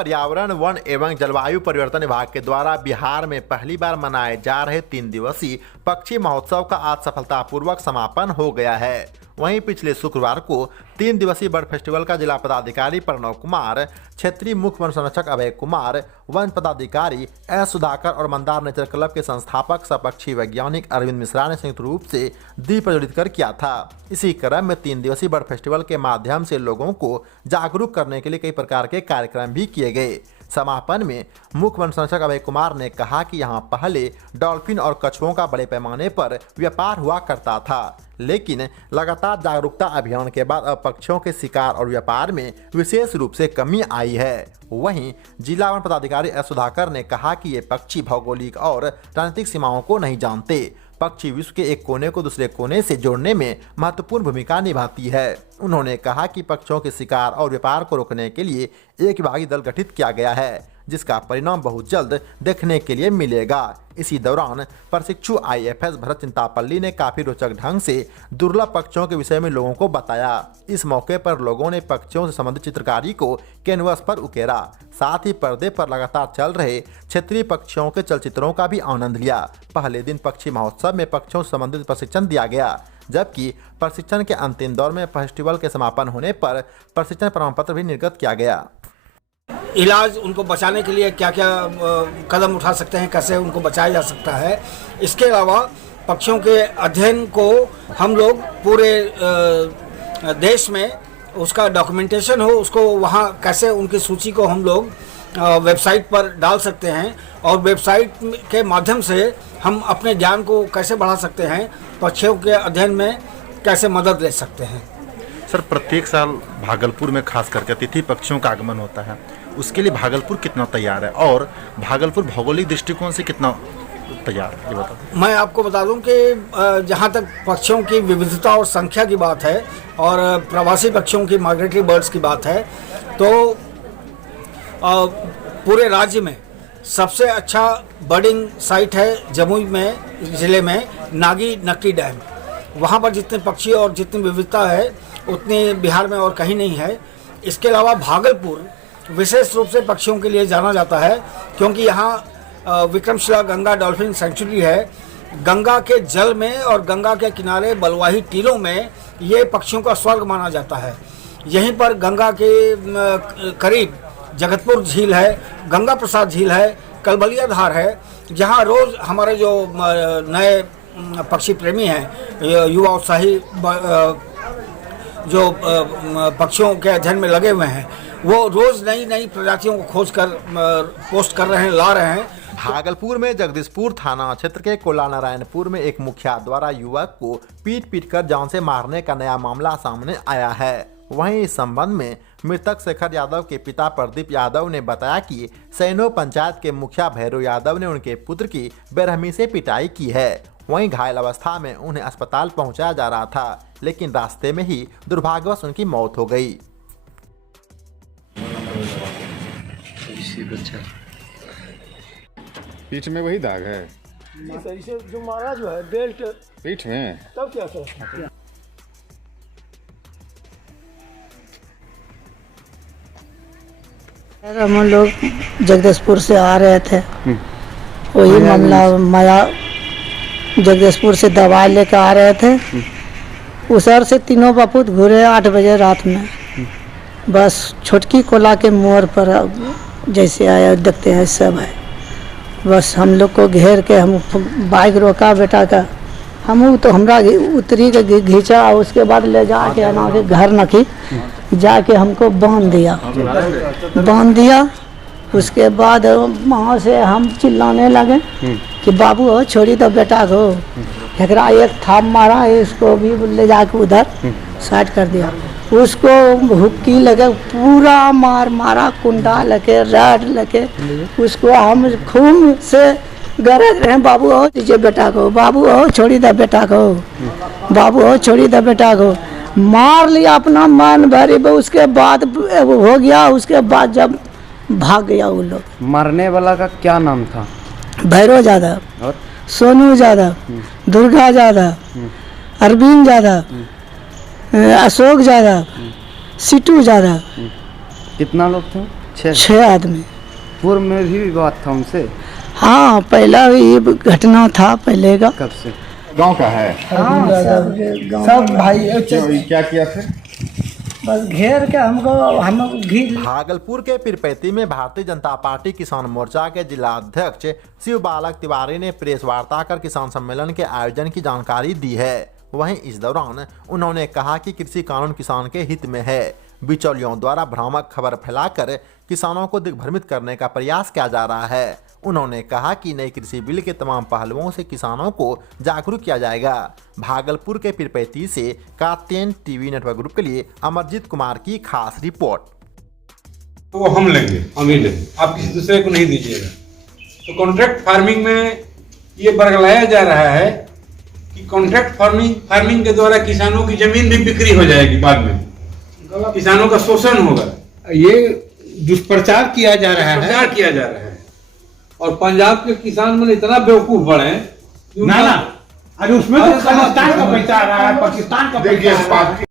पर्यावरण, वन एवं जलवायु परिवर्तन विभाग के द्वारा बिहार में पहली बार मनाए जा रहे 3 दिवसीय पक्षी महोत्सव का आज सफलतापूर्वक समापन हो गया है। वहीं पिछले शुक्रवार को 3 दिवसीय बर्ड फेस्टिवल का जिला पदाधिकारी प्रणव कुमार, क्षेत्रीय मुख्य वन संरक्षक अभय कुमार, वन पदाधिकारी एस सुधाकर और मंदार नेचर क्लब के संस्थापक सह पक्षी वैज्ञानिक अरविंद मिश्रा ने संयुक्त रूप से दीप प्रज्वलित कर किया था। इसी क्रम में 3 दिवसीय बर्ड फेस्टिवल के माध्यम से लोगों को जागरूक करने के लिए कई प्रकार के कार्यक्रम भी किए गए। समापन में मुख्य वन संरक्षक अभय कुमार ने कहा कि यहाँ पहले डॉल्फिन और कछुओं का बड़े पैमाने पर व्यापार हुआ करता था, लेकिन लगातार जागरूकता अभियान के बाद अब पक्षियों के शिकार और व्यापार में विशेष रूप से कमी आई है। वहीं जिला वन पदाधिकारी एस सुधाकर ने कहा कि ये पक्षी भौगोलिक और राजनीतिक सीमाओं को नहीं जानते। पक्षी विश्व के एक कोने को दूसरे कोने से जोड़ने में महत्वपूर्ण भूमिका निभाती है। उन्होंने कहा कि पक्षियों के शिकार और व्यापार को रोकने के लिए एक विभागीय दल गठित किया गया है, जिसका परिणाम बहुत जल्द देखने के लिए मिलेगा। इसी दौरान प्रशिक्षु IFS भरत चिंतापल्ली ने काफी रोचक ढंग से दुर्लभ पक्षियों के विषय में लोगों को बताया। इस मौके पर लोगों ने पक्षियों से संबंधित चित्रकारी को कैनवस पर उकेरा, साथ ही पर्दे पर लगातार चल रहे क्षेत्रीय पक्षियों के चलचित्रों का भी आनंद लिया। पहले दिन पक्षी महोत्सव में पक्षियों से संबंधित प्रशिक्षण दिया गया, जबकि प्रशिक्षण के अंतिम दौर में फेस्टिवल के समापन होने पर प्रशिक्षण प्रमाण पत्र भी निर्गत किया गया। इलाज उनको बचाने के लिए क्या क्या कदम उठा सकते हैं, कैसे उनको बचाया जा सकता है। इसके अलावा पक्षियों के अध्ययन को हम लोग पूरे देश में उसका डॉक्यूमेंटेशन हो, उसको वहाँ कैसे उनकी सूची को हम लोग वेबसाइट पर डाल सकते हैं और वेबसाइट के माध्यम से हम अपने ज्ञान को कैसे बढ़ा सकते हैं, पक्षियों के अध्ययन में कैसे मदद ले सकते हैं। सर, प्रत्येक साल भागलपुर में खास करके अतिथि पक्षियों का आगमन होता है, उसके लिए भागलपुर कितना तैयार है और भागलपुर भौगोलिक दृष्टिकोण से कितना तैयार है, ये बताओ। मैं आपको बता दूं कि जहां तक पक्षियों की विविधता और संख्या की बात है और प्रवासी पक्षियों की माइग्रेटरी बर्ड्स की बात है, तो पूरे राज्य में सबसे अच्छा बर्डिंग साइट है जमुई में ज़िले में नागी नक्की डैम। वहाँ पर जितने पक्षी और जितनी विविधता है उतनी बिहार में और कहीं नहीं है। इसके अलावा भागलपुर विशेष रूप से पक्षियों के लिए जाना जाता है क्योंकि यहाँ विक्रमशिला गंगा डॉल्फिन सेंचुरी है। गंगा के जल में और गंगा के किनारे बलुआही टीलों में ये पक्षियों का स्वर्ग माना जाता है। यहीं पर गंगा के करीब जगतपुर झील है, गंगा प्रसाद झील है, कलबलिया धार है, जहाँ रोज़ हमारे जो नए पक्षी प्रेमी हैं, युवा उत्साही जो पक्षियों के अध्ययन में लगे हुए हैं, वो रोज नई नई प्रजातियों को खोज कर पोस्ट कर रहे हैं, ला रहे हैं। भागलपुर में जगदीशपुर थाना क्षेत्र के कोला नारायणपुर में एक मुखिया द्वारा युवक को पीट कर जान से मारने का नया मामला सामने आया है। वहीं इस संबंध में मृतक शेखर यादव के पिता प्रदीप यादव ने बताया कि सैनो पंचायत के मुखिया भैरव यादव ने उनके पुत्र की बेरहमी से पिटाई की है। वहीं घायल अवस्था में उन्हें अस्पताल पहुंचाया जा रहा था, लेकिन रास्ते में ही दुर्भाग्यवश उनकी मौत हो गई। पीठ में वही दाग है, इसे जो मारा जो है बेल्ट पीठ में, तब क्या कर हम लोग जगदीशपुर से आ रहे थे, वही मामला माया जगदीशपुर से दवाई लेकर आ रहे थे। उसर से तीनों बापूत घूरे 8 बजे रात में, बस छोटकी कोला के मोड़ पर जैसे आया देखते हैं सब है। बस हम लोग को घेर के हम बाइक रोका बेटा का, हम तो हमरा उतरी के घींचा, उसके बाद ले जाके आना के घर नखी जाके हमको बांध दिया। उसके बाद वहाँ से हम चिल्लाने लगे कि बाबू हो छोड़ी तो बेटा को, एकरा एक थाप मारा, इसको भी ले जाके उधर साइड कर दिया। उसको हुक्की लगे पूरा मारा, कुंडा लगे रड लगे, उसको हम खून से गरज रहे, बाबू हो दीजिए बेटा को, बाबू हो छोड़ी दे बेटा को, बाबू हो छोड़ी दे बेटा को। मार लिया अपना मन भरी। उसके बाद हो गया, उसके बाद जब भाग गया वो लोग। मरने वाला का क्या नाम था? भैरव यादव और सोनू यादव, दुर्गा यादव, अरविंद यादव, अशोक यादव, सिटू यादव। कितना लोग थे? 6 आदमी। पूर्व में भी विवाद था उनसे? हाँ, पहला भी घटना था पहले का। कब से? गांव का है? हाँ, सब भाई क्यों, क्या किया थे? बस घेर के हम घी। भागलपुर के पीरपैती में भारतीय जनता पार्टी किसान मोर्चा के जिला अध्यक्ष शिव बालक तिवारी ने प्रेस वार्ता कर किसान सम्मेलन के आयोजन की जानकारी दी है। वहीं इस दौरान उन्होंने कहा कि कृषि कानून किसान के हित में है। बिचौलियों द्वारा भ्रामक खबर फैलाकर किसानों को दिग्भ्रमित करने का प्रयास किया जा रहा है। उन्होंने कहा कि नई कृषि बिल के तमाम पहलुओं से किसानों को जागरूक किया जाएगा। भागलपुर के पीरपैती से कात्यायन टीवी नेटवर्क ग्रुप के लिए अमरजीत कुमार की खास रिपोर्ट। तो हम लेंगे, हम ही लेंगे, आप किसी दूसरे को नहीं दीजिएगा। तो कॉन्ट्रैक्ट फार्मिंग में ये बरगलाया जा रहा है कि कॉन्ट्रैक्ट फार्मिंग के द्वारा किसानों की जमीन भी बिक्री हो जाएगी, बाद में किसानों का शोषण होगा। ये दुष्प्रचार किया जा रहा है और पंजाब के किसान में इतना बेवकूफ बने ना, अरे उसमें तो खालिस्तान का पैसा आ रहा है, पाकिस्तान का पैसा आ रहा है।